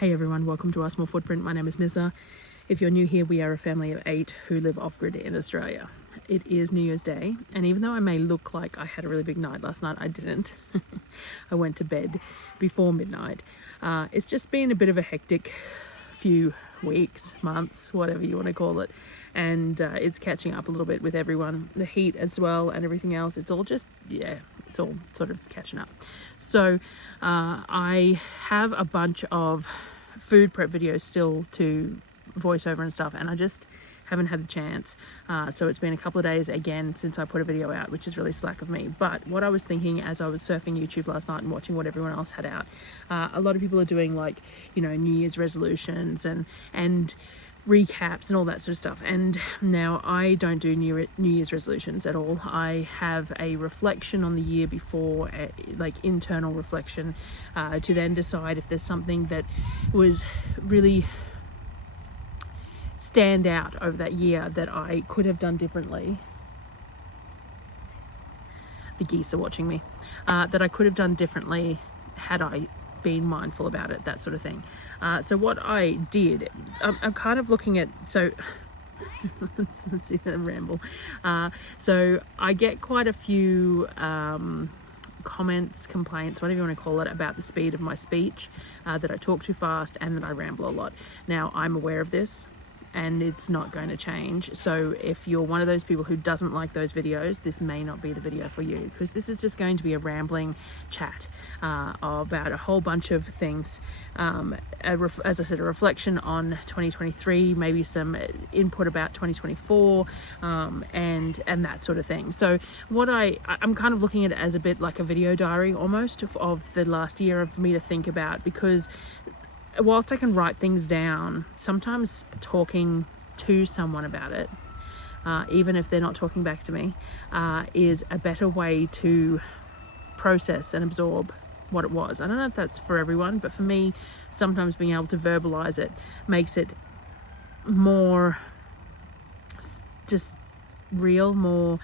Hey everyone, welcome to Our Small Footprint. My name is Nyssa. If you're new here, we are a family of 8 who live off-grid in Australia. It is New Year's Day, and even though I may look like I had a really big night last night, I didn't. I went to bed before midnight. It's just been a bit of a hectic few weeks, months, whatever you want to call it, and it's catching up a little bit with everyone. The heat as well and everything else, it's all just, it's all sort of catching up. So I have a bunch of food prep videos still to voice over and stuff, and I just haven't had the chance. So it's been a couple of days again since I put a video out, which is really slack of me. But what I was thinking as I was surfing YouTube last night and watching what everyone else had out, a lot of people are doing like, you know, New Year's resolutions and recaps and all that sort of stuff. And now I don't do New Year's resolutions at all. I have a reflection on the year before, like internal reflection, to then decide if there's something that was really stand out over that year that I could have done differently. The geese are watching me. That I could have done differently had I been mindful about it, that sort of thing. So what I did, I'm kind of looking at, so let's see that ramble. So I get quite a few comments, complaints, whatever you want to call it, about the speed of my speech, that I talk too fast and that I ramble a lot. Now I'm aware of this, and it's not going to change. So if you're one of those people who doesn't like those videos, this may not be the video for you, because this is just going to be a rambling chat about a whole bunch of things. As I said, a reflection on 2023, maybe some input about 2024, and that sort of thing. So what I'm kind of looking at it as a bit like a video diary almost of the last year for me to think about, because whilst I can write things down, sometimes talking to someone about it, even if they're not talking back to me, is a better way to process and absorb what it was. I don't know if that's for everyone, but for me, sometimes being able to verbalize it makes it more just real, more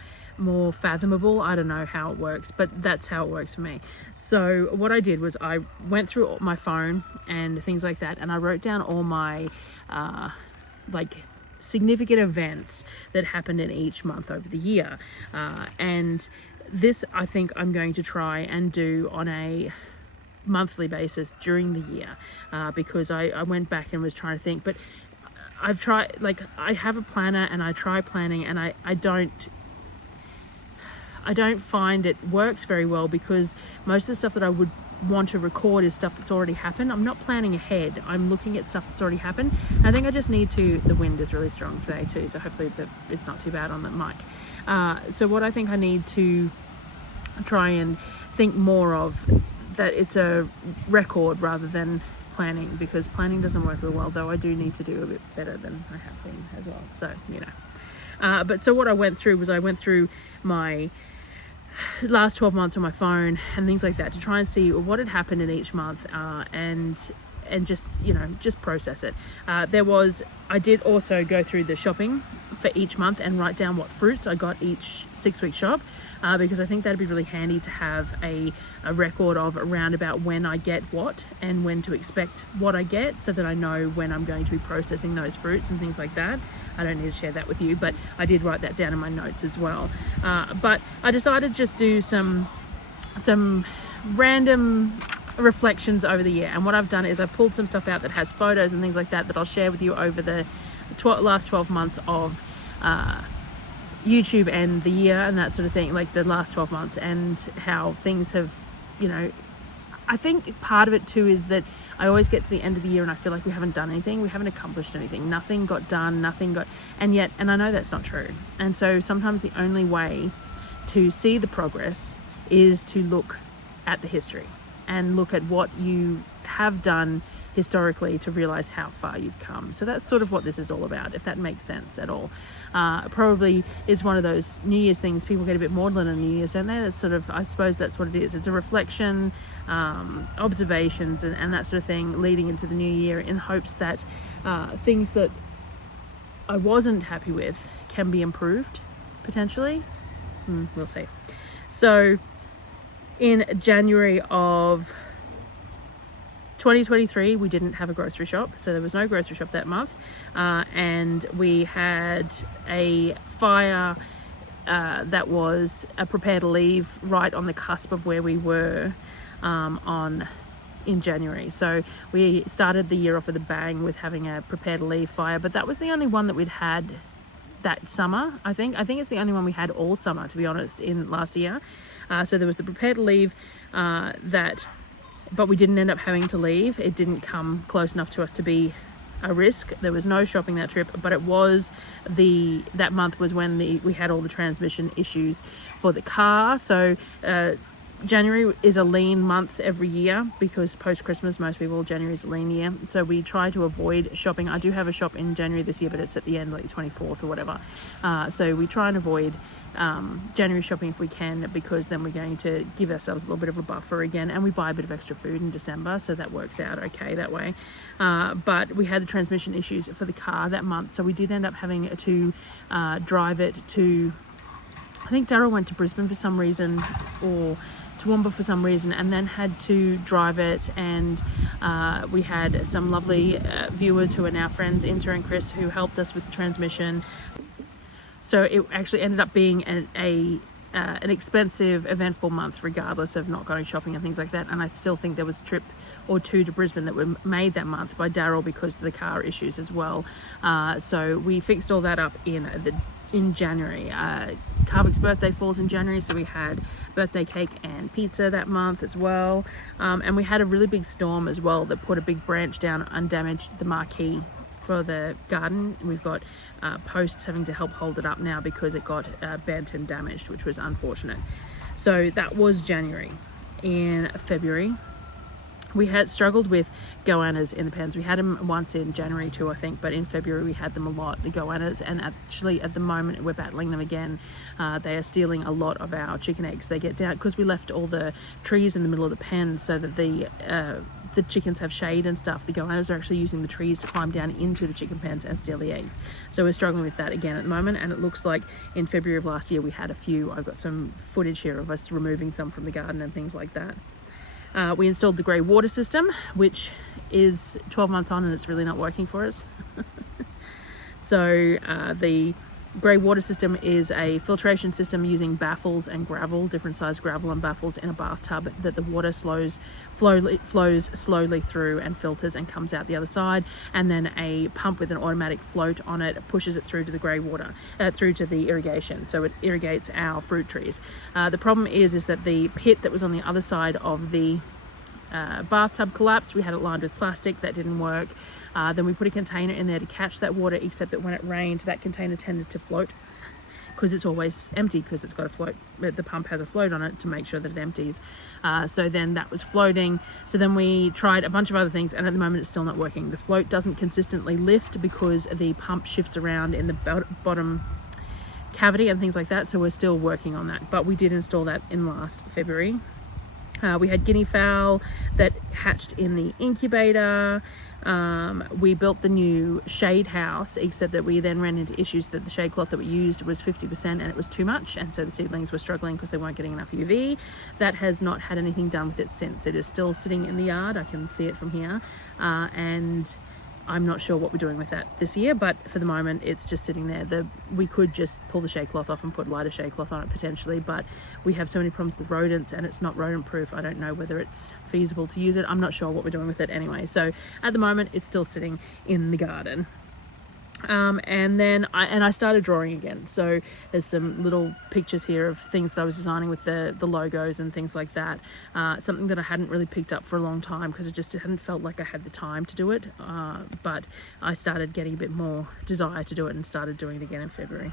fathomable. I don't know how it works, but that's how it works for me. So what I did was I went through my phone and things like that, and I wrote down all my like significant events that happened in each month over the year, and this I think I'm going to try and do on a monthly basis during the year, because I went back and was trying to think, but I've tried, like, I have a planner and I try planning, and I don't find it works very well, because most of the stuff that I would want to record is stuff that's already happened. I'm not planning ahead. I'm looking at stuff that's already happened. I think I just need to, the wind is really strong today too, so hopefully it's not too bad on the mic. So what I think I need to try and think more of, that it's a record rather than planning, because planning doesn't work real well, though I do need to do a bit better than I have been as well. So, you know. But so what I went through was I went through my last 12 months on my phone and things like that to try and see what had happened in each month, and just, you know, just process it. I did also go through the shopping for each month and write down what fruits I got each 6-week shop, because I think that'd be really handy to have a record of around about when I get what and when to expect what I get, so that I know when I'm going to be processing those fruits and things like that. I don't need to share that with you, but I did write that down in my notes as well. But I decided to just do some random reflections over the year. And what I've done is I pulled some stuff out that has photos and things like that I'll share with you over the last 12 months of YouTube and the year and that sort of thing, like the last 12 months, and how things have, you know, I think part of it too is that I always get to the end of the year and I feel like we haven't done anything, we haven't accomplished anything, nothing got done, and I know that's not true. And so sometimes the only way to see the progress is to look at the history and look at what you have done historically to realize how far you've come. So that's sort of what this is all about, if that makes sense at all. Probably is one of those New Year's things people get a bit maudlin on New Year's, don't they? That's sort of, I suppose that's what it is. It's a reflection, observations and that sort of thing leading into the new year, in hopes that things that I wasn't happy with can be improved, potentially. We'll see. So in January of 2023 we didn't have a grocery shop, so there was no grocery shop that month, and we had a fire that was prepared to leave right on the cusp of where we were in January. So we started the year off with a bang with having a prepare to leave fire, but that was the only one that we'd had that summer. I think it's the only one we had all summer, to be honest, in last year. So there was the prepare to leave but we didn't end up having to leave. It didn't come close enough to us to be a risk. There was no shopping that trip, but it was that month was when we had all the transmission issues for the car. So January is a lean month every year because post-Christmas, most people, January is a lean year. So we try to avoid shopping. I do have a shop in January this year, but it's at the end, like the 24th or whatever. So we try and avoid January shopping if we can, because then we're going to give ourselves a little bit of a buffer again, and we buy a bit of extra food in December, so that works out okay that way. But we had the transmission issues for the car that month, so we did end up having to drive it to, I think Darryl went to Brisbane for some reason, or Toowoomba for some reason, and then had to drive it. And we had some lovely viewers who are now friends, Inter and Chris, who helped us with the transmission. So it actually ended up being an expensive, eventful month, regardless of not going shopping and things like that. And I still think there was a trip or two to Brisbane that were made that month by Darryl because of the car issues as well. So we fixed all that up in January. Kavik's birthday falls in January, so we had birthday cake and pizza that month as well. And we had a really big storm as well that put a big branch down and damaged the marquee for the garden. We've got posts having to help hold it up now because it got bent and damaged, which was unfortunate. So that was January. In February, we had struggled with goannas in the pens. We had them once in January too, I think, but in February we had them a lot, the goannas, and actually at the moment we're battling them again. They are stealing a lot of our chicken eggs. They get down because we left all the trees in the middle of the pen so that the chickens have shade and stuff. The goannas are actually using the trees to climb down into the chicken pens and steal the eggs. So we're struggling with that again at the moment, and it looks like in February of last year we had a few. I've got some footage here of us removing some from the garden and things like that. We installed the grey water system, which is 12 months on and it's really not working for us. So the grey water system is a filtration system using baffles and gravel, different size gravel and baffles in a bathtub, that the water flows slowly through and filters and comes out the other side, and then a pump with an automatic float on it pushes it through to the grey water, through to the irrigation, so it irrigates our fruit trees. The problem is that the pit that was on the other side of the bathtub collapsed. We had it lined with plastic. That didn't work. Then we put a container in there to catch that water, except that when it rained, that container tended to float because it's always empty, because it's got a float. The pump has a float on it to make sure that it empties. So then that was floating. So then we tried a bunch of other things, and at the moment it's still not working. The float doesn't consistently lift because the pump shifts around in the bottom cavity and things like that. So we're still working on that, but we did install that in last February. We had guinea fowl that hatched in the incubator. We built the new shade house, except that we then ran into issues that the shade cloth that we used was 50% and it was too much, and so the seedlings were struggling because they weren't getting enough UV. That has not had anything done with it since. It is still sitting in the yard. I can see it from here, and I'm not sure what we're doing with that this year, but for the moment it's just sitting there. We could just pull the shade cloth off and put lighter shade cloth on it potentially, but we have so many problems with rodents and it's not rodent proof. I don't know whether it's feasible to use it. I'm not sure what we're doing with it anyway. So at the moment it's still sitting in the garden. And then I started drawing again. So there's some little pictures here of things that I was designing with the logos and things like that. Something that I hadn't really picked up for a long time because it just hadn't felt like I had the time to do it. But I started getting a bit more desire to do it and started doing it again in February.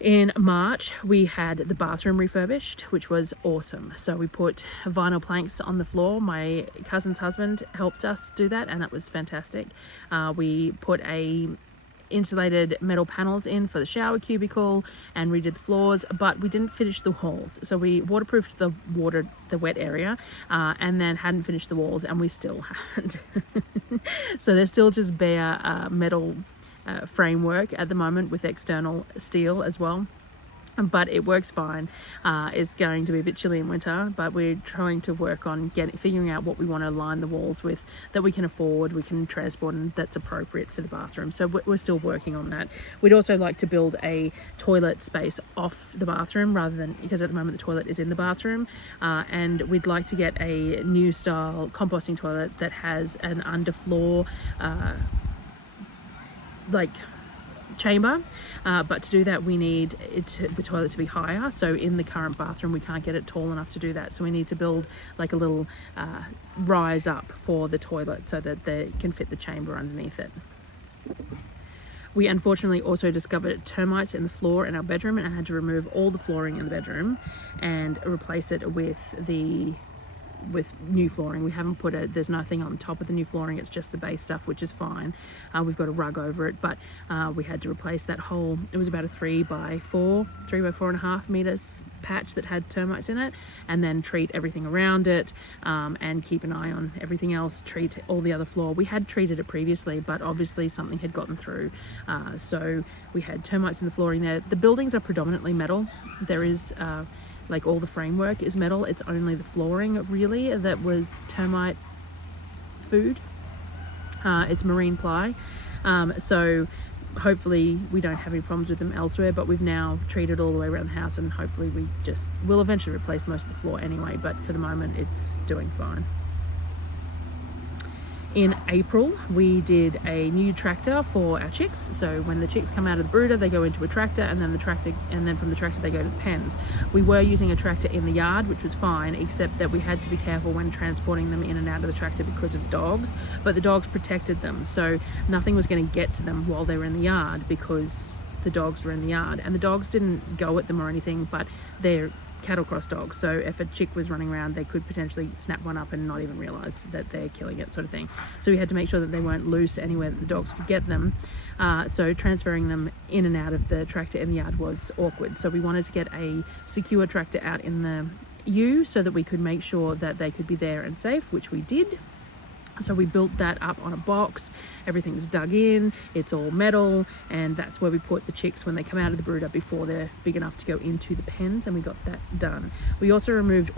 In March, we had the bathroom refurbished, which was awesome. So we put vinyl planks on the floor. My cousin's husband helped us do that, and that was fantastic. We put insulated metal panels in for the shower cubicle and redid the floors, but we didn't finish the walls. So we waterproofed the wet area, and then hadn't finished the walls, and we still haven't. So they're still just bare metal framework at the moment with external steel as well. but it works fine. It's going to be a bit chilly in winter, but we're trying to work on figuring out what we want to line the walls with that we can afford, we can transport, and that's appropriate for the bathroom. So we're still working on that. We'd also like to build a toilet space off the bathroom rather than, because at the moment the toilet is in the bathroom, and we'd like to get a new style composting toilet that has an underfloor like chamber, but to do that we need the toilet to be higher. So in the current bathroom we can't get it tall enough to do that, so we need to build like a little rise up for the toilet so that they can fit the chamber underneath it. We unfortunately also discovered termites in the floor in our bedroom, and I had to remove all the flooring in the bedroom and replace it with new flooring. We haven't there's nothing on top of the new flooring, it's just the base stuff, which is fine. We've got a rug over it, but we had to replace that whole, it was about a 3 by 4.5 meters patch that had termites in it, and then treat everything around it, and keep an eye on everything else, treat all the other floor. We had treated it previously, but obviously something had gotten through, so we had termites in the flooring there. The buildings are predominantly metal. There is like all the framework is metal. It's only the flooring really that was termite food. It's marine ply, so hopefully we don't have any problems with them elsewhere, but we've now treated all the way around the house, and hopefully we'll eventually replace most of the floor anyway, but for the moment it's doing fine. In April, we did a new tractor for our chicks. So when the chicks come out of the brooder, they go into a tractor, and then from the tractor they go to the pens. We were using a tractor in the yard, which was fine, except that we had to be careful when transporting them in and out of the tractor because of dogs. But the dogs protected them, so nothing was going to get to them while they were in the yard because the dogs were in the yard. And the dogs didn't go at them or anything, but they're cattle cross dogs, so if a chick was running around they could potentially snap one up and not even realize that they're killing it, sort of thing. So we had to make sure that they weren't loose anywhere that the dogs could get them, so transferring them in and out of the tractor in the yard was awkward. So we wanted to get a secure tractor out in the U so that we could make sure that they could be there and safe, which we did. So we built that up on a box, everything's dug in, it's all metal, and that's where we put the chicks when they come out of the brooder before they're big enough to go into the pens, and we got that done. We also removed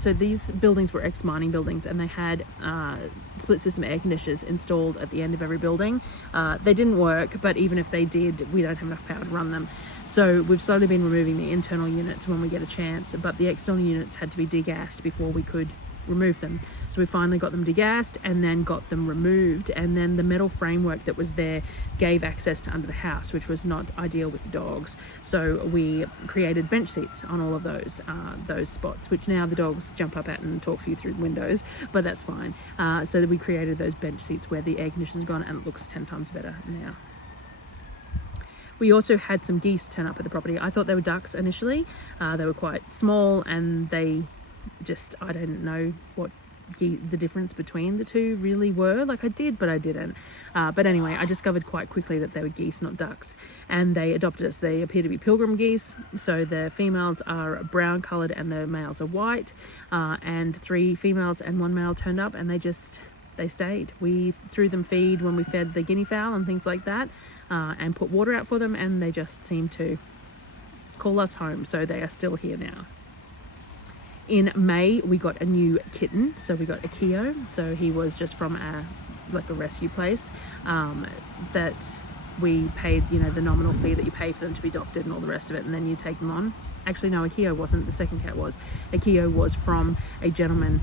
so these buildings were ex-mining buildings, and they had split system air conditioners installed at the end of every building. They didn't work, but even if they did, we don't have enough power to run them. So we've slowly been removing the internal units when we get a chance, but the external units had to be degassed before we could remove them. So we finally got them degassed and then got them removed, and then the metal framework that was there gave access to under the house, which was not ideal with the dogs. So we created bench seats on all of those spots, which now the dogs jump up at and talk to you through the windows, but that's fine. So we created those bench seats where the air conditioner's gone, and it looks 10 times better now. We also had some geese turn up at the property. I thought they were ducks initially. They were quite small, and I didn't know what the difference between the two really were. Like I did, but I didn't. But anyway, I discovered quite quickly that they were geese, not ducks, and they adopted us. They appear to be pilgrim geese, so the females are brown coloured and the males are white, and 3 females and 1 male turned up, and they stayed. We threw them feed when we fed the guinea fowl and things like that, and put water out for them, and they just seemed to call us home, so they are still here now. In May, we got a new kitten, so we got a Keo. So he was just from a rescue place that we paid, the nominal fee that you pay for them to be adopted and all the rest of it, and then you take them on. Actually, no, a Keo wasn't. The second cat was. A Keo was from a gentleman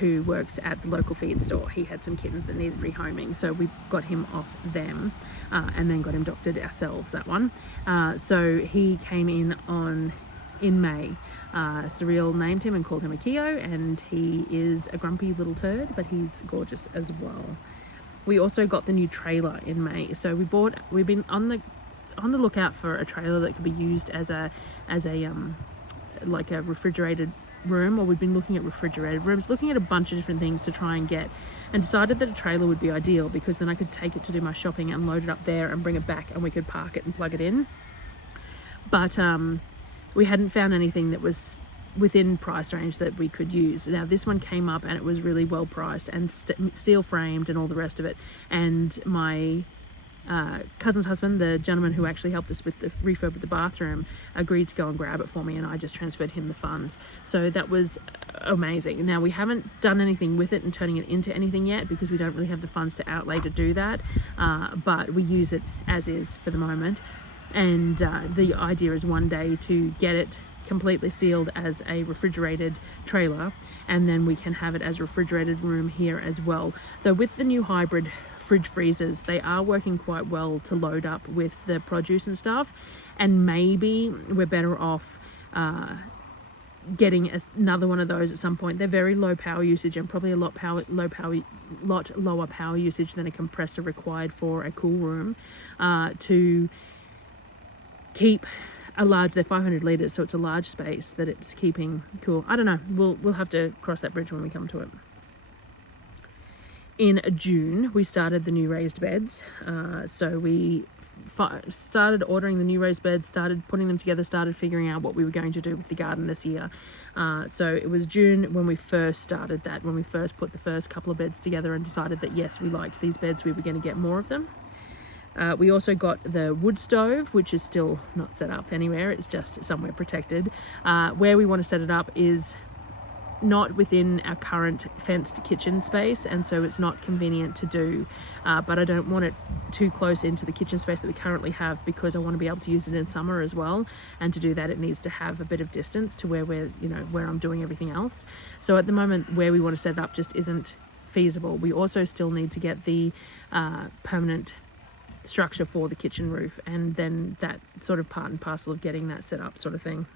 who works at the local feed store. He had some kittens that needed rehoming, so we got him off them, and then got him adopted ourselves, that one. So he came in May. Surreal named him and called him a Keo, and he is a grumpy little turd, but he's gorgeous as well. We also got the new trailer in May, so we've been on the lookout for a trailer that could be used as a refrigerated room, or we've been looking at refrigerated rooms, looking at a bunch of different things to try and decided that a trailer would be ideal, because then I could take it to do my shopping and load it up there and bring it back, and we could park it and plug it in. But we hadn't found anything that was within price range that we could use. Now this one came up and it was really well priced and steel framed and all the rest of it, and my cousin's husband, the gentleman who actually helped us with the refurb of the bathroom, agreed to go and grab it for me, and I just transferred him the funds. So that was amazing. Now, we haven't done anything with it and turning it into anything yet because we don't really have the funds to outlay to do that, but we use it as is for the moment. And the idea is one day to get it completely sealed as a refrigerated trailer, and then we can have it as a refrigerated room here as well. Though with the new hybrid fridge freezers, they are working quite well to load up with the produce and stuff, and maybe we're better off getting another one of those at some point. They're very low power usage and probably a lot lower power usage than a compressor required for a cool room, to keep they're 500 litres, so it's a large space that it's keeping cool. I don't know, we'll have to cross that bridge when we come to it. In June, we started the new raised beds. So we started ordering the new raised beds, started putting them together, started figuring out what we were going to do with the garden this year. So it was June when we first started that, when we first put the first couple of beds together and decided that yes, we liked these beds, we were going to get more of them. We also got the wood stove, which is still not set up anywhere, it's just somewhere protected. Where we want to set it up is not within our current fenced kitchen space, and so it's not convenient to do, but I don't want it too close into the kitchen space that we currently have because I want to be able to use it in summer as well, and to do that it needs to have a bit of distance to where I'm doing everything else. So at the moment where we want to set it up just isn't feasible. We also still need to get the permanent structure for the kitchen roof, and then that sort of part and parcel of getting that set up sort of thing.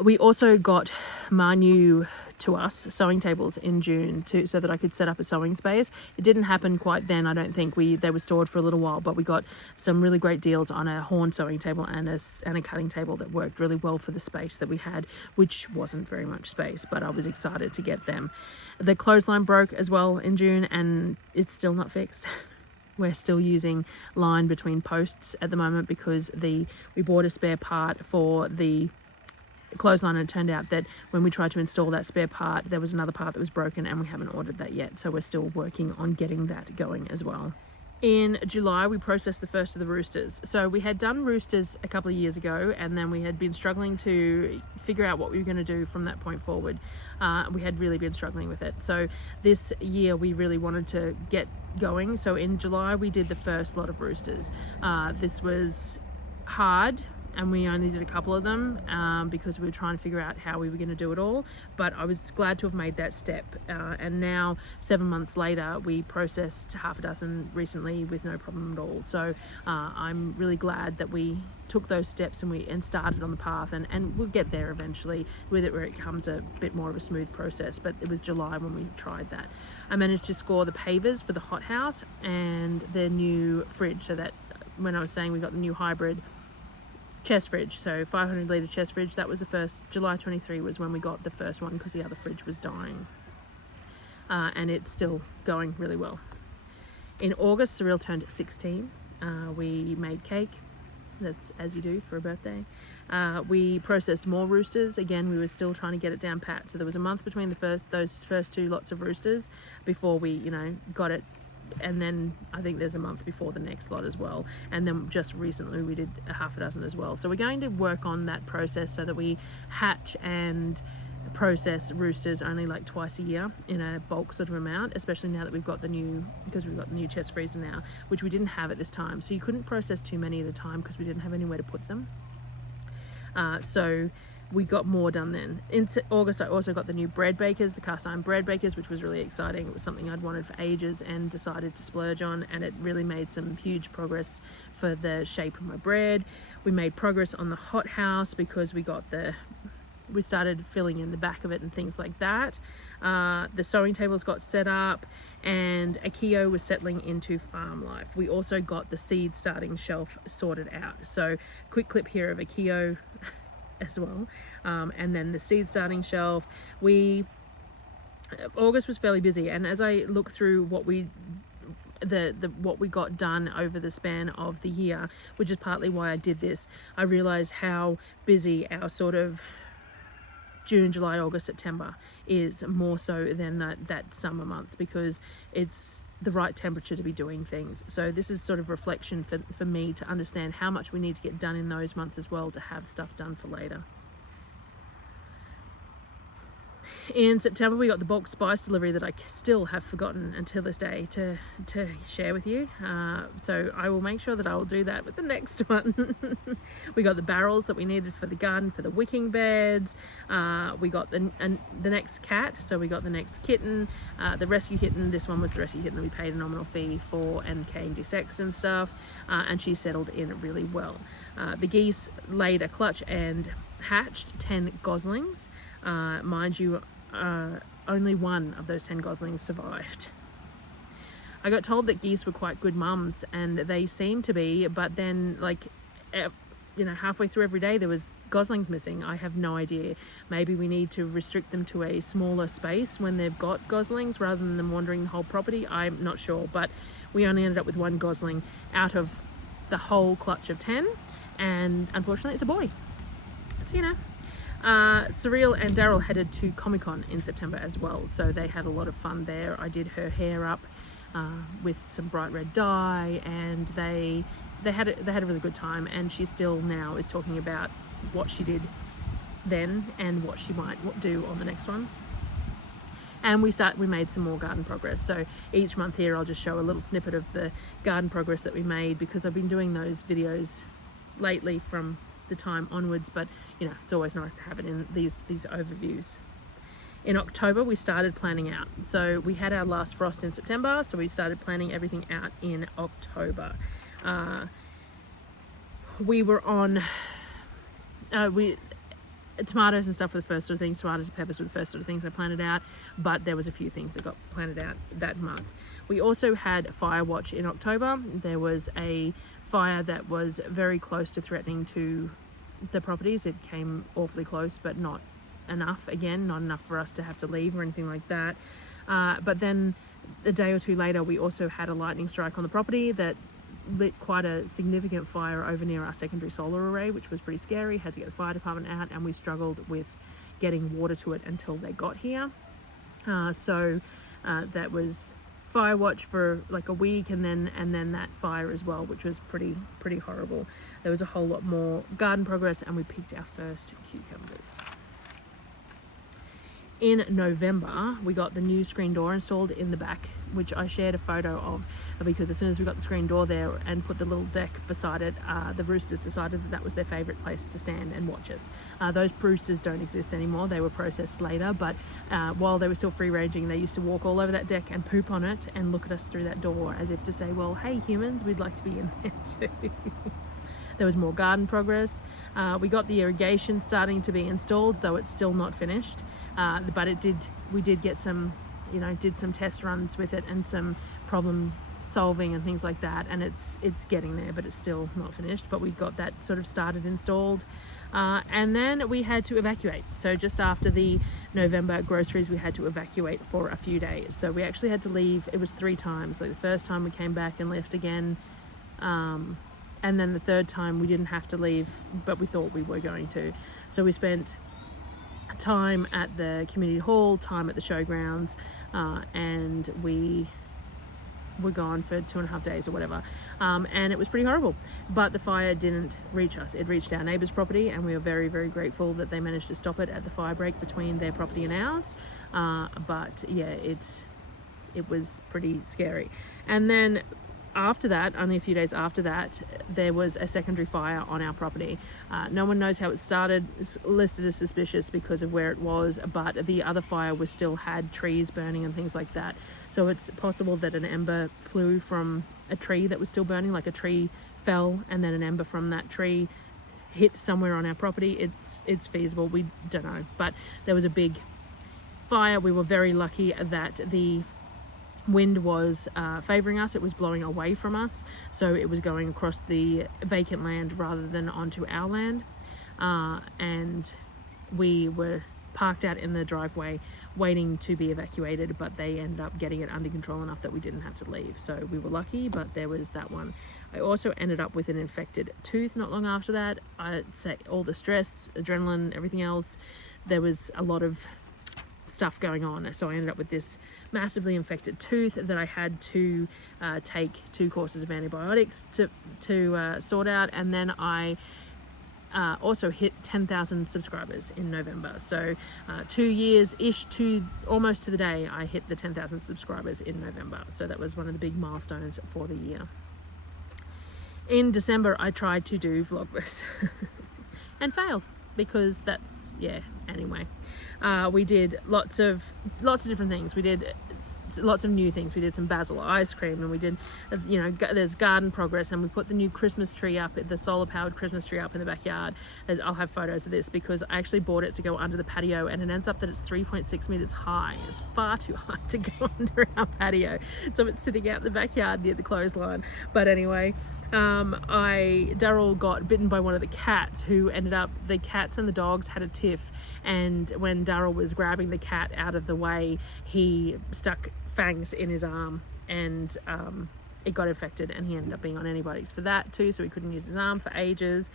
We also got my new to us sewing tables in June so that I could set up a sewing space. It didn't happen quite then, I don't think. They were stored for a little while, but we got some really great deals on a horn sewing table and a cutting table that worked really well for the space that we had, which wasn't very much space, but I was excited to get them. The clothesline broke as well in June, and it's still not fixed. We're still using line between posts at the moment because we bought a spare part for the clothesline, and it turned out that when we tried to install that spare part, there was another part that was broken, and we haven't ordered that yet, so we're still working on getting that going as well. In July, we processed the first of the roosters. So we had done roosters a couple of years ago, and then we had been struggling to figure out what we were going to do from that point forward. We had really been struggling with it. So this year we really wanted to get going. So in July, we did the first lot of roosters. This was hard, and we only did a couple of them because we were trying to figure out how we were going to do it all, but I was glad to have made that step, and now 7 months later we processed half a dozen recently with no problem at all. So I'm really glad that we took those steps and started on the path, and we'll get there eventually with it where it becomes a bit more of a smooth process. But it was July when we tried that. I managed to score the pavers for the hothouse and the new fridge, so that when I was saying we got the new hybrid chest fridge, so 500 litre chest fridge, that was the first. July 23 was when we got the first one because the other fridge was dying, and it's still going really well. In August, Surreal turned 16. We made cake, that's as you do for a birthday. We processed more roosters. Again, we were still trying to get it down pat, so there was a month between those first two lots of roosters before we got it, and then I think there's a month before the next lot as well, and then just recently we did a half a dozen as well. So we're going to work on that process so that we hatch and process roosters only like twice a year in a bulk sort of amount, especially now that we've got the new chest freezer now, which we didn't have at this time. So you couldn't process too many at a time because we didn't have anywhere to put them. So we got more done then. In August, I also got the new bread bakers, the cast iron bread bakers, which was really exciting. It was something I'd wanted for ages and decided to splurge on, and it really made some huge progress for the shape of my bread. We made progress on the hothouse because we started filling in the back of it and things like that. The sewing tables got set up, and Akio was settling into farm life. We also got the seed starting shelf sorted out. So quick clip here of Akio as well, and then the seed starting shelf. August was fairly busy, and as I look through what we got done over the span of the year, which is partly why I did this, I realized how busy our sort of June, July, August, September is, more so than that summer months, because it's the right temperature to be doing things. So this is sort of reflection for me to understand how much we need to get done in those months as well to have stuff done for later. In September, we got the bulk spice delivery that I still have forgotten until this day to share with you. So I will make sure that I will do that with the next one. We got the barrels that we needed for the garden, for the wicking beds. We got the next cat, so we got the next kitten, the rescue kitten. This one was the rescue kitten that we paid a nominal fee for and came de-sexed and stuff, and she settled in really well. The geese laid a clutch and hatched 10 goslings. Mind you, only one of those 10 goslings survived. I got told that geese were quite good mums, and they seem to be, but then halfway through every day there was goslings missing. I have no idea. Maybe we need to restrict them to a smaller space when they've got goslings rather than them wandering the whole property. I'm not sure, but we only ended up with one gosling out of the whole clutch of 10, and unfortunately it's a boy. So Surreal and Darryl headed to Comic-Con in September as well, so they had a lot of fun there. I did her hair up with some bright red dye, and they had a really good time, and she still now is talking about what she did then and what she might do on the next one. And we made some more garden progress. So each month here I'll just show a little snippet of the garden progress that we made, because I've been doing those videos lately from the time onwards, but it's always nice to have it in these overviews. In October we started planning out. So we had our last frost in September, so we started planning everything out in October. We were on tomatoes and stuff were the first sort of things. Tomatoes and peppers were the first sort of things I planted out, but there was a few things that got planted out that month. We also had a fire watch in October. There was a fire that was very close to threatening to the properties. It came awfully close, but not enough. Again, not enough for us to have to leave or anything like that. But then a day or two later, we also had a lightning strike on the property that lit quite a significant fire over near our secondary solar array, which was pretty scary. Had to get the fire department out, and we struggled with getting water to it until they got here. So that was fire watch for like a week, and then that fire as well, which was pretty horrible. There was a whole lot more garden progress, and we picked our first cucumbers. In November, we got the new screen door installed in the back, which I shared a photo of, because as soon as we got the screen door there and put the little deck beside it, the roosters decided that was their favourite place to stand and watch us. Those roosters don't exist anymore. They were processed later, but while they were still free-ranging, they used to walk all over that deck and poop on it and look at us through that door as if to say, well, hey humans, we'd like to be in there too. There was more garden progress. We got the irrigation starting to be installed, though it's still not finished. But we did get some, did some test runs with it and some problem solving and things like that, and it's getting there, but it's still not finished. But we got that sort of started, installed, and then we had to evacuate. So just after the November groceries, we had to evacuate for a few days. So we actually had to leave. It was 3 times. Like the first time we came back and left again, and then the third time we didn't have to leave, but we thought we were going to. So we spent time at the community hall, time at the showgrounds, and we were gone for 2.5 days or whatever, and it was pretty horrible. But the fire didn't reach us. It reached our neighbour's property, and we were very, very grateful that they managed to stop it at the fire break between their property and ours. But yeah, it was pretty scary. And then after that, only a few days after that, there was a secondary fire on our property. No one knows how it started. It's listed as suspicious because of where it was, but the other fire still had trees burning and things like that. So it's possible that an ember flew from a tree that was still burning, like a tree fell and then an ember from that tree hit somewhere on our property. It's feasible. We don't know. But there was a big fire. We were very lucky that the wind was favouring us. It was blowing away from us, so it was going across the vacant land rather than onto our land, and we were parked out in the driveway waiting to be evacuated, but they ended up getting it under control enough that we didn't have to leave. So we were lucky, but there was that one. I also ended up with an infected tooth not long after that. I'd say all the stress, adrenaline, everything else, there was a lot of stuff going on. So I ended up with this massively infected tooth that I had to take 2 courses of antibiotics to sort out. And then I also hit 10,000 subscribers in November. So 2 years-ish to almost to the day, I hit the 10,000 subscribers in November. So that was one of the big milestones for the year. In December, I tried to do Vlogmas and failed because that's, yeah, anyway. We did lots of different things. We did lots of new things. We did some basil ice cream, and we did, you know, there's garden progress, and we put the new Christmas tree up, the solar powered Christmas tree up in the backyard. I'll have photos of this because I actually bought it to go under the patio, and it ends up that it's 3.6 meters high. It's far too high to go under our patio, so it's sitting out in the backyard near the clothesline. But anyway, Darryl got bitten by one of the cats, who ended up, the cats and the dogs had a tiff, and when Darryl was grabbing the cat out of the way, he stuck fangs in his arm, and it got infected, and he ended up being on antibiotics for that too, so he couldn't use his arm for ages.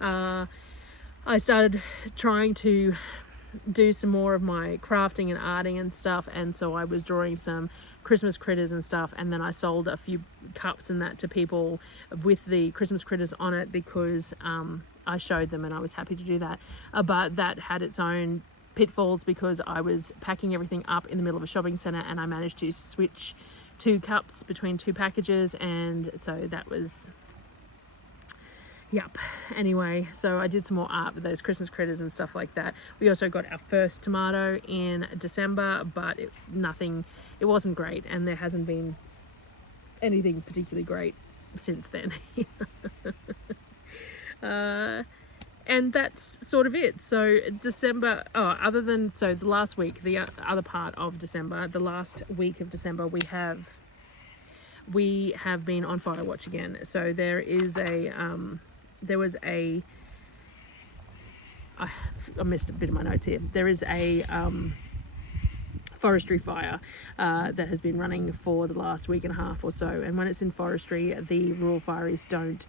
I started trying to do some more of my crafting and arting and stuff, and so I was drawing some Christmas critters and stuff, and then I sold a few cups and that to people with the Christmas critters on it because I showed them, and I was happy to do that, but that had its own pitfalls because I was packing everything up in the middle of a shopping center, and I managed to switch 2 cups between 2 packages, and so that was, yep. Anyway, so I did some more art with those Christmas critters and stuff like that. We also got our first tomato in December, but it wasn't great, and there hasn't been anything particularly great since then. And that's sort of it. So December, so the last week, the other part of December, the last week of December, we have been on fire watch again. So there was a I missed a bit of my notes here. There is a forestry fire that has been running for the last week and a half or so, and when it's in forestry, the rural fireys don't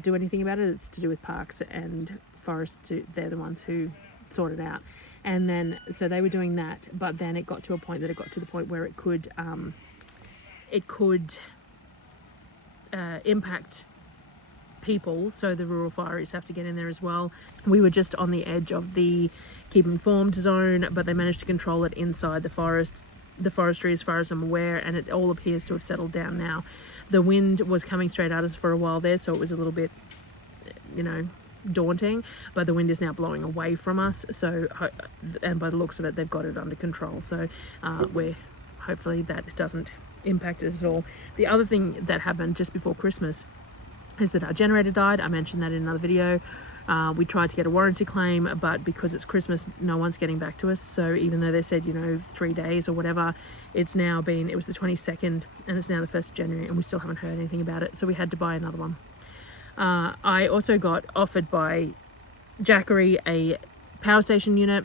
do anything about it. It's to do with parks and forests. They're the ones who sort it out. And then so they were doing that, but then it got to the point where it could impact people, so the rural fireys have to get in there as well. We were just on the edge of the keep informed zone, but they managed to control it inside the forestry as far as I'm aware, and it all appears to have settled down now. The wind was coming straight at us for a while there, so it was a little bit, you know, daunting, but the wind is now blowing away from us, so, and by the looks of it, they've got it under control, so hopefully that doesn't impact us at all. The other thing that happened just before Christmas is that our generator died. I mentioned that in another video. We tried to get a warranty claim, but because it's Christmas, no one's getting back to us. So even though they said, you know, 3 days or whatever, it was the 22nd, and it's now the 1st of January, and we still haven't heard anything about it. So we had to buy another one. I also got offered by Jackery a power station unit,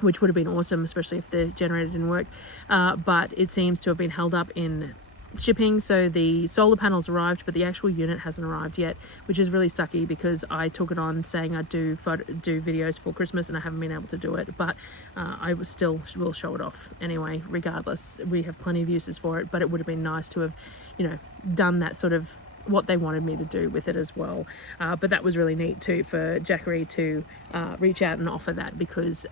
which would have been awesome, especially if the generator didn't work. But it seems to have been held up in shipping, so the solar panels arrived, but the actual unit hasn't arrived yet, which is really sucky because I took it on saying I'd do videos for Christmas, and I haven't been able to do it, but I will show it off anyway. Regardless, we have plenty of uses for it, but it would have been nice to have, you know, done that sort of what they wanted me to do with it as well. But that was really neat too for Jackery to reach out and offer that, because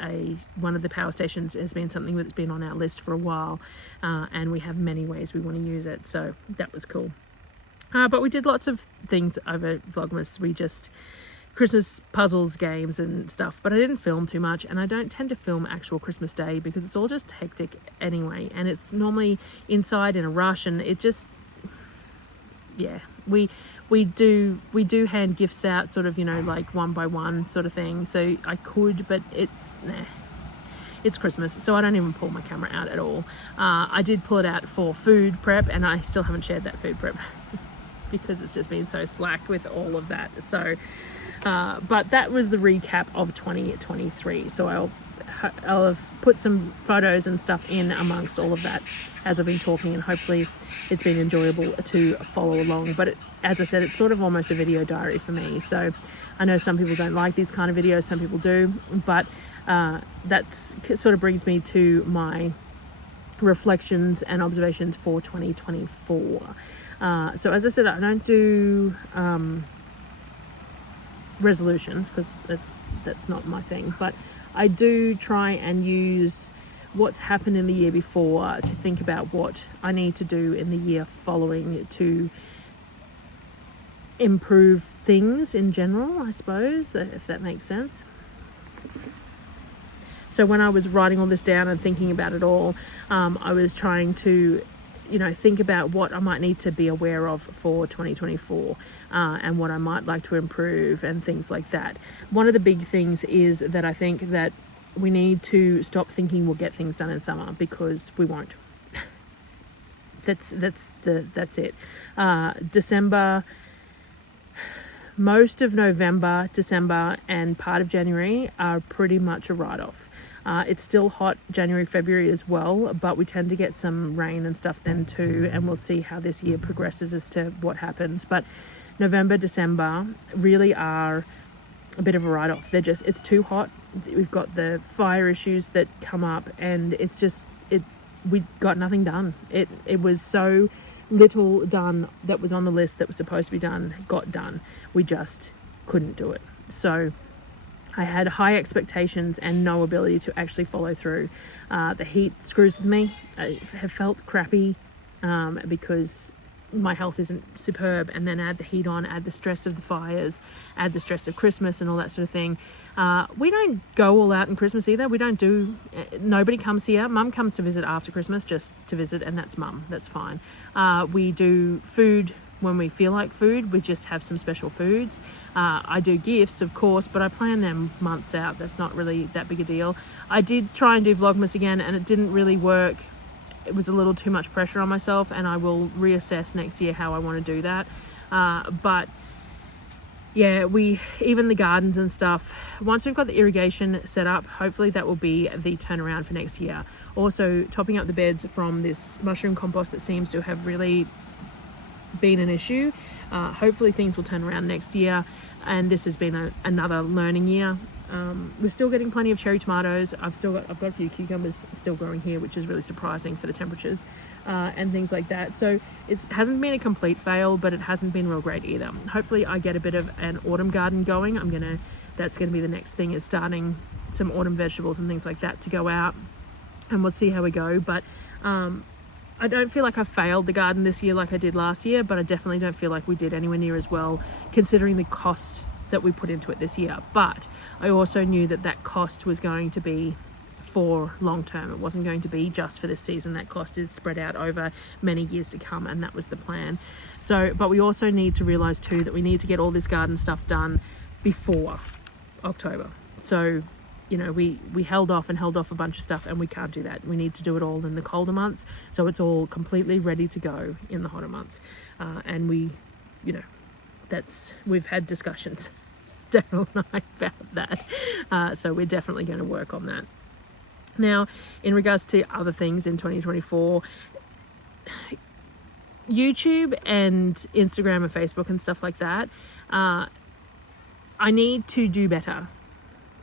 one of the power stations has been something that's been on our list for a while, and we have many ways we want to use it, so that was cool. But we did lots of things over Vlogmas. We just Christmas puzzles, games and stuff, but I didn't film too much, and I don't tend to film actual Christmas Day because it's all just hectic anyway, and it's normally inside in a rush, and it just, yeah, we do hand gifts out, sort of, you know, like one by one sort of thing. So I could, but it's Christmas, so I don't even pull my camera out at all. I did pull it out for food prep, and I still haven't shared that food prep because it's just been so slack with all of that. So, but that was the recap of 2023. So I'll have put some photos and stuff in amongst all of that as I've been talking, and hopefully it's been enjoyable to follow along. But as I said, it's sort of almost a video diary for me. So I know some people don't like these kind of videos, some people do, but That's sort of brings me to my reflections and observations for 2024. So as I said, I don't do resolutions because that's not my thing, but I do try and use what's happened in the year before to think about what I need to do in the year following to improve things in general, I suppose, if that makes sense. So when I was writing all this down and thinking about it all, I was trying to, think about what I might need to be aware of for 2024 and what I might like to improve and things like that. One of the big things is that I think that we need to stop thinking we'll get things done in summer, because we won't. That's it. December, most of November, December, and part of January are pretty much a write-off. It's still hot January, February as well, but we tend to get some rain and stuff then too, and we'll see how this year progresses as to what happens. But November, December really are a bit of a write-off. It's too hot. We've got the fire issues that come up, and we got nothing done. It was so little done that was on the list that was supposed to be done, got done. We just couldn't do it. So I had high expectations and no ability to actually follow through. The heat screws with me. I have felt crappy because my health isn't superb, and then add the heat on, add the stress of the fires, add the stress of Christmas and all that sort of thing. We don't go all out in Christmas either. Nobody comes here. Mum comes to visit after Christmas, just to visit, and that's Mum. That's fine. We do food when we feel like food. We just have some special foods. I do gifts, of course, but I plan them months out. That's not really that big a deal. I did try and do Vlogmas again, and it didn't really work. It was a little too much pressure on myself, and I will reassess next year how I want to do that. But yeah, even the gardens and stuff, once we've got the irrigation set up, hopefully that will be the turnaround for next year. Also, topping up the beds from this mushroom compost that seems to have really been an issue. Hopefully things will turn around next year, and this has been another learning year. We're still getting plenty of cherry tomatoes. I've got a few cucumbers still growing here, which is really surprising for the temperatures and things like that. So it hasn't been a complete fail, but it hasn't been real great either. Hopefully I get a bit of an autumn garden going. That's going to be the next thing, is starting some autumn vegetables and things like that to go out, and we'll see how we go. But I don't feel like I failed the garden this year like I did last year, but I definitely don't feel like we did anywhere near as well, considering the cost that we put into it this year. But I also knew that cost was going to be for long term. It wasn't going to be just for this season. That cost is spread out over many years to come, and that was the plan. So, but we also need to realize too that we need to get all this garden stuff done before October. So, we held off a bunch of stuff, and we can't do that. We need to do it all in the colder months, so it's all completely ready to go in the hotter months. And we've had discussions, Darryl and I, about that. So we're definitely going to work on that. Now, in regards to other things in 2024, YouTube and Instagram and Facebook and stuff like that, I need to do better.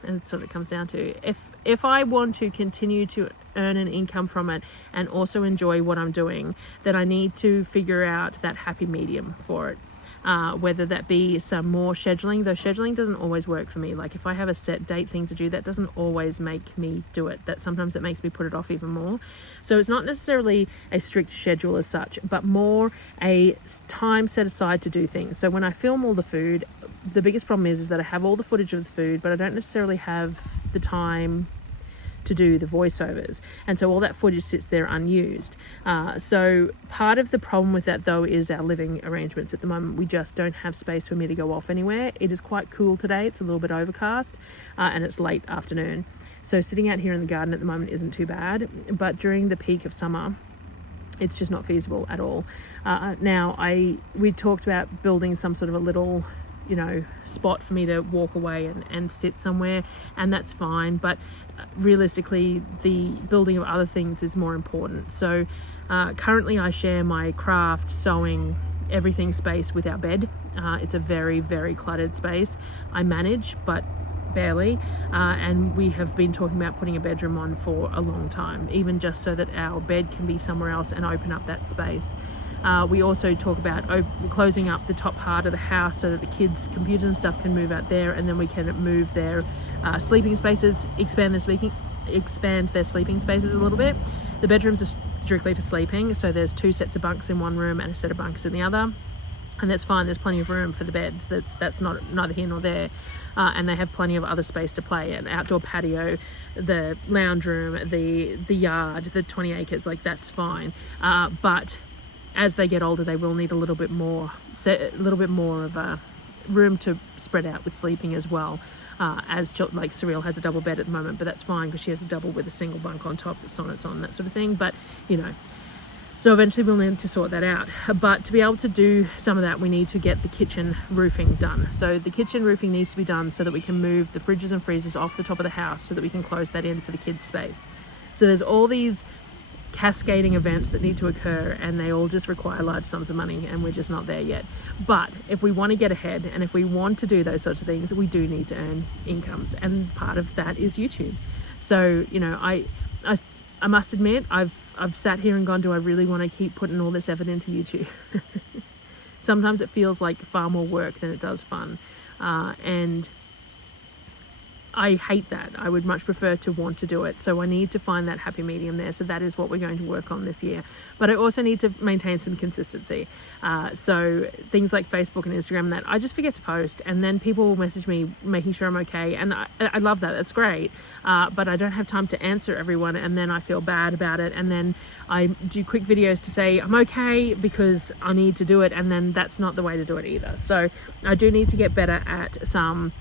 And that's what it comes down to. If I want to continue to earn an income from it and also enjoy what I'm doing, then I need to figure out that happy medium for it. Whether that be some more scheduling, though scheduling doesn't always work for me. Like if I have a set date things to do, that doesn't always make me do it. Sometimes it makes me put it off even more. So it's not necessarily a strict schedule as such, but more a time set aside to do things. So when I film all the food, the biggest problem is that I have all the footage of the food, but I don't necessarily have the time to do the voiceovers, and so all that footage sits there unused. So part of the problem with that though is our living arrangements. At the moment we just don't have space for me to go off anywhere. It is quite cool today. It's a little bit overcast and it's late afternoon, so sitting out here in the garden at the moment isn't too bad, but during the peak of summer it's just not feasible at all. Now we talked about building some sort of a little spot for me to walk away and sit somewhere, and that's fine, but realistically the building of other things is more important. So currently I share my craft, sewing, everything space with our bed. It's a very, very cluttered space. I manage, but barely, and we have been talking about putting a bedroom on for a long time, even just so that our bed can be somewhere else and open up that space. We also talk about closing up the top part of the house so that the kids' computers and stuff can move out there, and then we can move their sleeping spaces, expand their sleeping spaces a little bit. The bedrooms are strictly for sleeping, so there's 2 sets of bunks in one room and a set of bunks in the other, and that's fine. There's plenty of room for the beds. That's not neither here nor there. And they have plenty of other space to play, an outdoor patio, the lounge room, the yard, the 20 acres, like that's fine. But as they get older, they will need a little bit more of a room to spread out with sleeping as well. Like Surreal has a double bed at the moment, but that's fine because she has a double with a single bunk on top that Sonnet's on, that sort of thing. But so eventually we'll need to sort that out. But to be able to do some of that, we need to get the kitchen roofing done. So the kitchen roofing needs to be done so that we can move the fridges and freezers off the top of the house so that we can close that in for the kids' space. So there's all these cascading events that need to occur, and they all just require large sums of money, and we're just not there yet. But if we want to get ahead, and if we want to do those sorts of things, we do need to earn incomes, and part of that is YouTube. So I must admit, I've sat here and gone, do I really want to keep putting all this effort into YouTube? Sometimes it feels like far more work than it does fun, and I hate that. I would much prefer to want to do it. So I need to find that happy medium there. So that is what we're going to work on this year. But I also need to maintain some consistency. So things like Facebook and Instagram, that I just forget to post, and then people will message me making sure I'm okay. And I love that. That's great. But I don't have time to answer everyone, and then I feel bad about it. And then I do quick videos to say I'm okay because I need to do it. And then that's not the way to do it either. So I do need to get better at some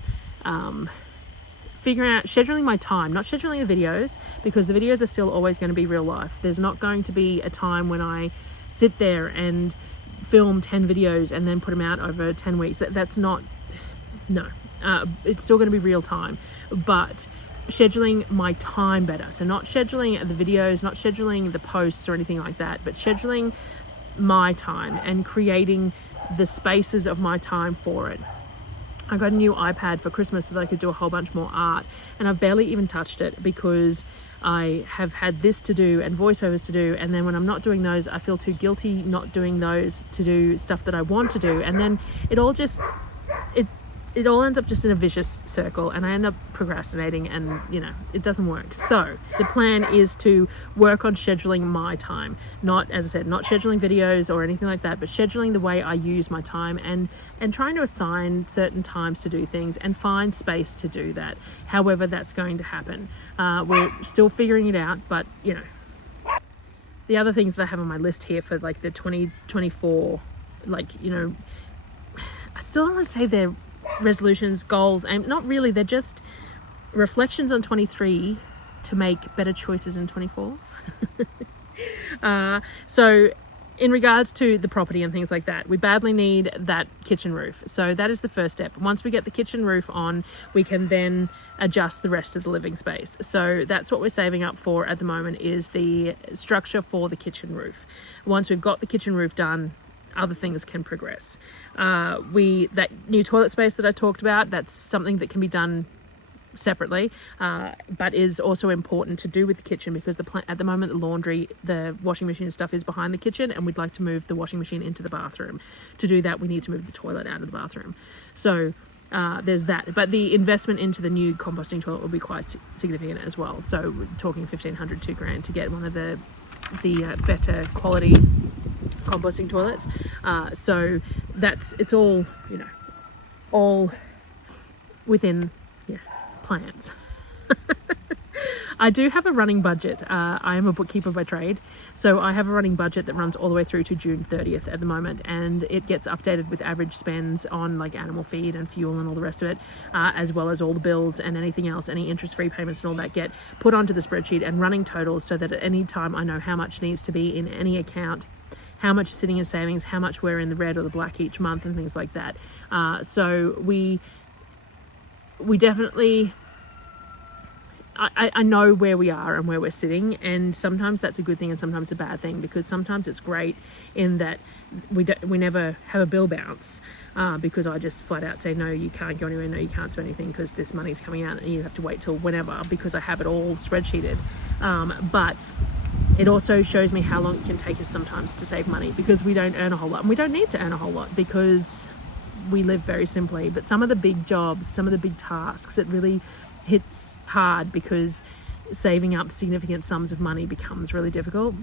figuring out scheduling my time, not scheduling the videos, because the videos are still always going to be real life. There's not going to be a time when I sit there and film 10 videos and then put them out over 10 weeks. That's not, no, it's still going to be real time, but scheduling my time better. So not scheduling the videos, not scheduling the posts or anything like that, but scheduling my time and creating the spaces of my time for it. I got a new iPad for Christmas so that I could do a whole bunch more art, and I've barely even touched it because I have had this to do and voiceovers to do, and then when I'm not doing those, I feel too guilty not doing those to do stuff that I want to do, and then it all ends up just in a vicious circle, and I end up procrastinating, and it doesn't work. So the plan is to work on scheduling my time, not, as I said, not scheduling videos or anything like that, but scheduling the way I use my time, and trying to assign certain times to do things and find space to do that, however that's going to happen. We're still figuring it out, but the other things that I have on my list here for like the 2024, I still don't want to say they're resolutions, goals, and not really, they're just reflections on 23 to make better choices in 24. So in regards to the property and things like that, we badly need that kitchen roof. So that is the first step. Once we get the kitchen roof on, we can then adjust the rest of the living space. So that's what we're saving up for at the moment, is the structure for the kitchen roof. Once we've got the kitchen roof done, other things can progress. That new toilet space that I talked about, that's something that can be done separately, but is also important to do with the kitchen, because at the moment the laundry, the washing machine and stuff is behind the kitchen, and we'd like to move the washing machine into the bathroom. To do that, we need to move the toilet out of the bathroom. So there's that. But the investment into the new composting toilet will be quite significant as well. So we're talking $1,500, $2,000 to get one of the better quality composting toilets. So it's all all within plans. I do have a running budget. I am a bookkeeper by trade, so I have a running budget that runs all the way through to June 30th at the moment, and it gets updated with average spends on like animal feed and fuel and all the rest of it, as well as all the bills and anything else, any interest-free payments and all that get put onto the spreadsheet and running totals, so that at any time I know how much needs to be in any account, how much is sitting in savings, how much we're in the red or the black each month, and things like that. So we definitely I know where we are and where we're sitting, and sometimes that's a good thing and sometimes a bad thing, because sometimes it's great in that we never have a bill bounce, because I just flat out say, no, you can't go anywhere, no, you can't spend anything because this money's coming out and you have to wait till whenever, because I have it all spreadsheeted. But it also shows me how long it can take us sometimes to save money, because we don't earn a whole lot, and we don't need to earn a whole lot because we live very simply. But some of the big jobs, some of the big tasks, it really hits hard because saving up significant sums of money becomes really difficult.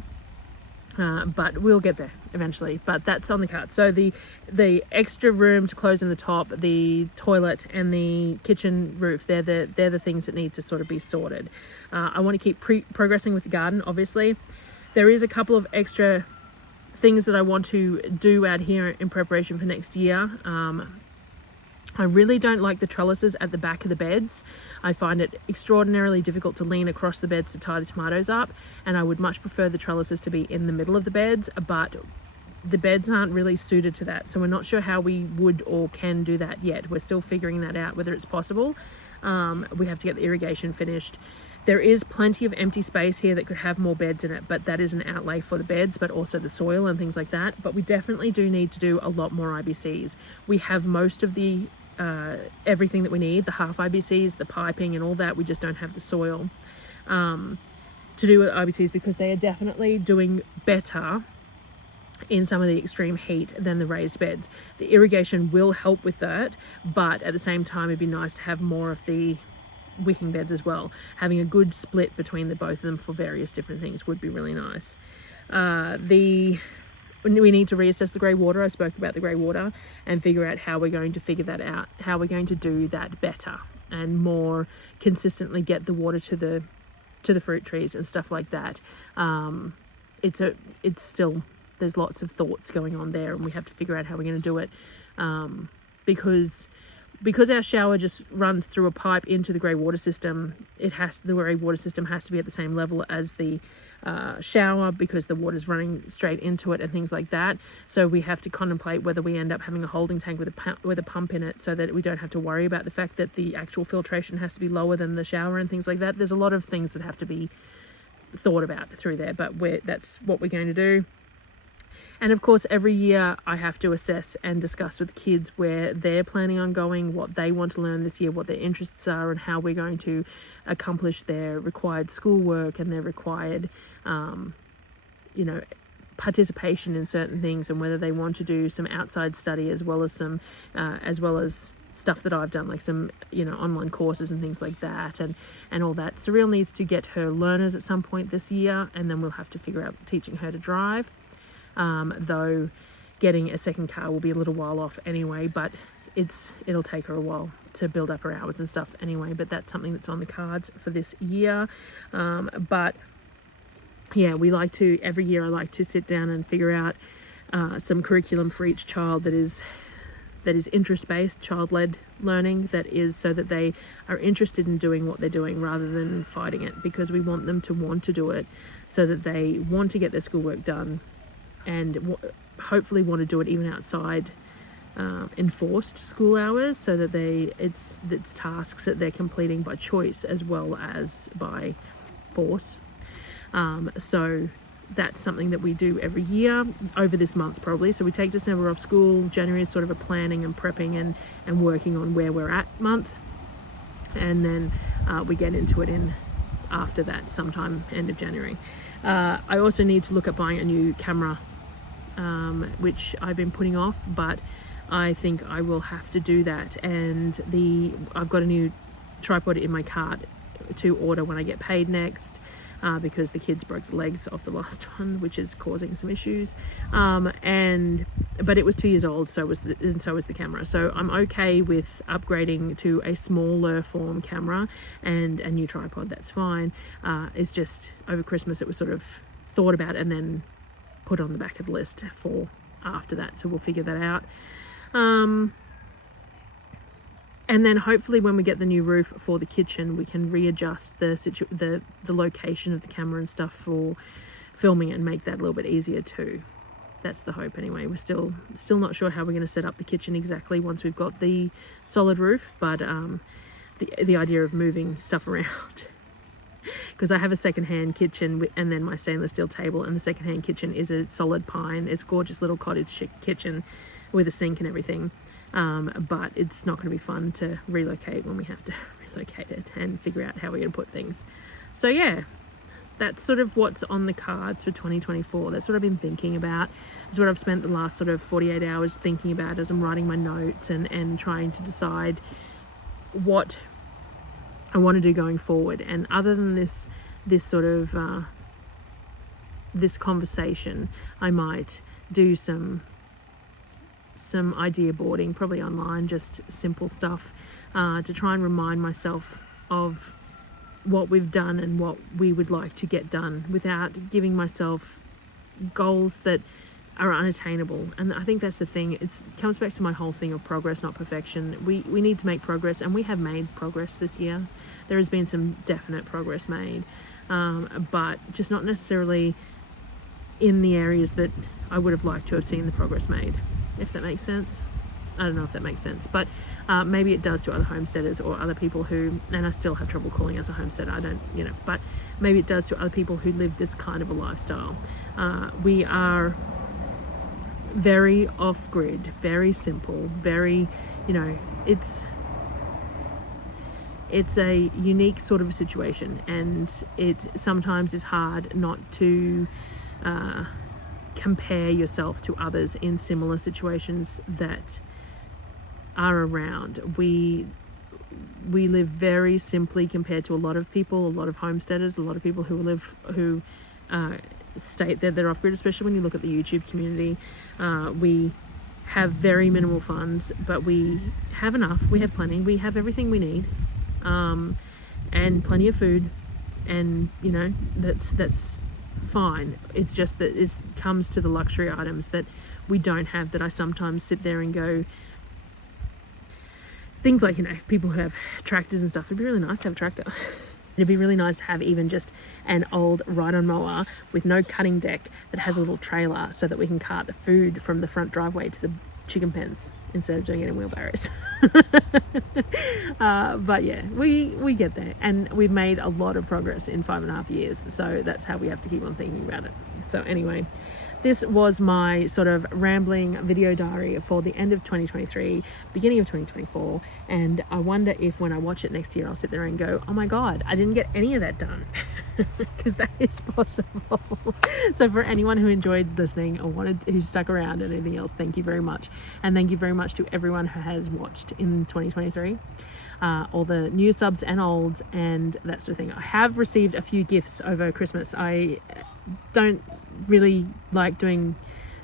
But we'll get there eventually, but that's on the card. So the extra room to close in the top, the toilet and the kitchen roof, they're the things that need to sort of be sorted. I want to keep progressing with the garden, obviously. There is a couple of extra things that I want to do out here in preparation for next year. I really don't like the trellises at the back of the beds. I find it extraordinarily difficult to lean across the beds to tie the tomatoes up, and I would much prefer the trellises to be in the middle of the beds, but the beds aren't really suited to that, so we're not sure how we would or can do that yet. We're still figuring that out, whether it's possible. We have to get the irrigation finished. There is plenty of empty space here that could have more beds in it, but that is an outlay for the beds, but also the soil and things like that. But we definitely do need to do a lot more IBCs. We have most of the everything that we need, the half IBCs, the piping and all that. We just don't have the soil to do with IBCs, because they are definitely doing better in some of the extreme heat than the raised beds. The irrigation will help with that, but at the same time it'd be nice to have more of the wicking beds as well. Having a good split between the both of them for various different things would be really nice. We need to reassess the grey water. I spoke about the grey water, and figure out how we're going to figure that out, how we're going to do that better and more consistently get the water to the fruit trees and stuff like that. It's still, there's lots of thoughts going on there, and we have to figure out how we're going to do it, because our shower just runs through a pipe into the grey water system. The grey water system has to be at the same level as the shower, because the water's running straight into it and things like that. So we have to contemplate whether we end up having a holding tank with a pump in it, so that we don't have to worry about the fact that the actual filtration has to be lower than the shower and things like that. There's a lot of things that have to be thought about through there, but that's what we're going to do. And of course, every year I have to assess and discuss with kids where they're planning on going, what they want to learn this year, what their interests are, and how we're going to accomplish their required schoolwork and their required, participation in certain things, and whether they want to do some outside study as well as stuff that I've done, like some, online courses and things like that, and all that. Surreal needs to get her learners at some point this year, and then we'll have to figure out teaching her to drive. Though getting a second car will be a little while off anyway, but it'll take her a while to build up her hours and stuff anyway, but that's something that's on the cards for this year. But yeah, every year I like to sit down and figure out some curriculum for each child that is interest-based, child-led learning, that is so that they are interested in doing what they're doing rather than fighting it, because we want them to want to do it, so that they want to get their schoolwork done, and hopefully want to do it even outside enforced school hours, so that it's tasks that they're completing by choice as well as by force. So that's something that we do every year over this month probably. So we take December off school. January is sort of a planning and prepping and working on where we're at month, and then we get into it after that, sometime end of January. I also need to look at buying a new camera, which I've been putting off, but I think I will have to do that. And I've got a new tripod in my cart to order when I get paid next, because the kids broke the legs off the last one, which is causing some issues. But it was 2 years old, so was the camera. So I'm okay with upgrading to a smaller form camera and a new tripod. That's fine. It's just over Christmas it was sort of thought about and then put on the back of the list for after that. So we'll figure that out. And then hopefully when we get the new roof for the kitchen, we can readjust the location of the camera and stuff for filming and make that a little bit easier too. That's the hope anyway. We're still not sure how we're going to set up the kitchen exactly once we've got the solid roof, but the idea of moving stuff around because I have a secondhand kitchen and then my stainless steel table, and the secondhand kitchen is a solid pine. It's a gorgeous little cottage kitchen with a sink and everything, but it's not going to be fun to relocate when we have to relocate it and figure out how we're going to put things. So yeah, that's sort of what's on the cards for 2024. That's what I've been thinking about. It's what I've spent the last sort of 48 hours thinking about as I'm writing my notes and trying to decide what I want to do going forward. And other than this sort of this conversation, I might do some idea boarding, probably online, just simple stuff, to try and remind myself of what we've done and what we would like to get done without giving myself goals that are unattainable. And I think that's the thing. It comes back to my whole thing of progress, not perfection. We need to make progress, and we have made progress this year. There has been some definite progress made, but just not necessarily in the areas that I would have liked to have seen the progress made, if that makes sense. I don't know if that makes sense, but maybe it does to other homesteaders or other people who, and I still have trouble calling us a homesteader, I don't, but maybe it does to other people who live this kind of a lifestyle. We are very off-grid, very simple, very, it's a unique sort of a situation, and it sometimes is hard not to compare yourself to others in similar situations that are around. We live very simply compared to a lot of people, a lot of homesteaders, a lot of people who state that they're off-grid, especially when you look at the YouTube community. We have very minimal funds, but we have enough. We have plenty. We have everything we need, and plenty of food, and that's fine. It's just that it comes to the luxury items that we don't have, that I sometimes sit there and go, things like, people who have tractors and stuff. It'd be really nice to have a tractor. It'd be really nice to have even just an old ride-on mower with no cutting deck that has a little trailer so that we can cart the food from the front driveway to the chicken pens instead of doing it in wheelbarrows. But yeah, we get there, and we've made a lot of progress in 5.5 years. So that's how we have to keep on thinking about it. So anyway, this was my sort of rambling video diary for the end of 2023, beginning of 2024. And I wonder if when I watch it next year, I'll sit there and go, oh my God, I didn't get any of that done. Because that is possible. So for anyone who enjoyed listening or who stuck around and anything else, thank you very much. And thank you very much to everyone who has watched in 2023. All the new subs and olds and that sort of thing. I have received a few gifts over Christmas. I don't really like doing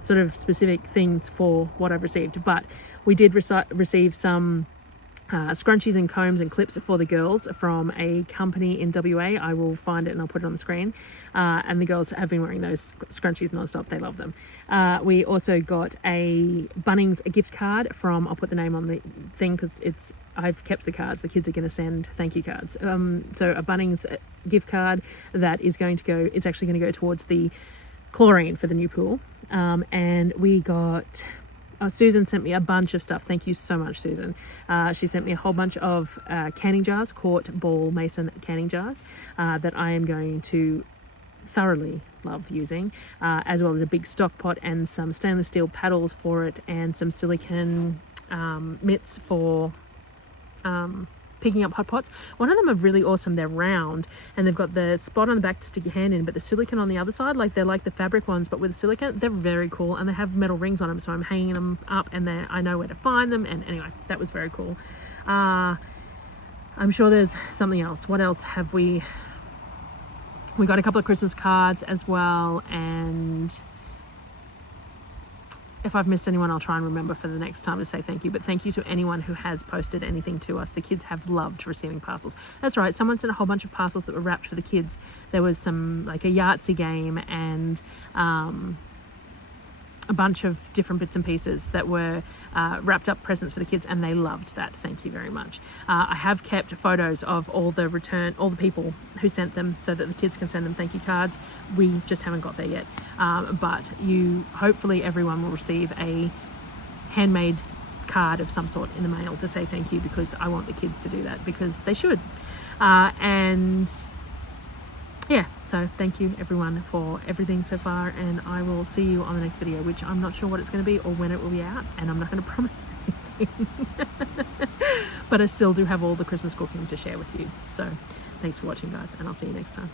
sort of specific things for what I've received, but we did receive some scrunchies and combs and clips for the girls from a company in WA. I will find it and I'll put it on the screen. And the girls have been wearing those scrunchies non-stop. They love them. We also got a Bunnings gift card from, I'll put the name on the thing because I've kept the cards. The kids are going to send thank you cards. So a Bunnings gift card that is going to go, it's actually going to go towards the chlorine for the new pool. And we got, Susan sent me a bunch of stuff. Thank you so much, Susan. She sent me a whole bunch of canning jars, quart, ball, mason canning jars that I am going to thoroughly love using, as well as a big stock pot and some stainless steel paddles for it, and some silicone mitts for picking up hot pots. One of them are really awesome. They're round and they've got the spot on the back to stick your hand in, but the silicone on the other side, like they're like the fabric ones, but with silicone. They're very cool, and they have metal rings on them, so I'm hanging them up and I know where to find them. And anyway, that was very cool. I'm sure there's something else. What else have we got? A couple of Christmas cards as well, and if I've missed anyone, I'll try and remember for the next time to say thank you. But thank you to anyone who has posted anything to us. The kids have loved receiving parcels. That's right. Someone sent a whole bunch of parcels that were wrapped for the kids. There was some, like a Yahtzee game and a bunch of different bits and pieces that were wrapped up presents for the kids, and they loved that. Thank you very much. I have kept photos of all the people who sent them so that the kids can send them thank you cards. We just haven't got there yet. But hopefully everyone will receive a handmade card of some sort in the mail to say thank you, because I want the kids to do that, because they should. And yeah, so thank you everyone for everything so far, and I will see you on the next video, which I'm not sure what it's going to be or when it will be out, and I'm not going to promise anything. But I still do have all the Christmas cooking to share with you. So thanks for watching, guys, and I'll see you next time.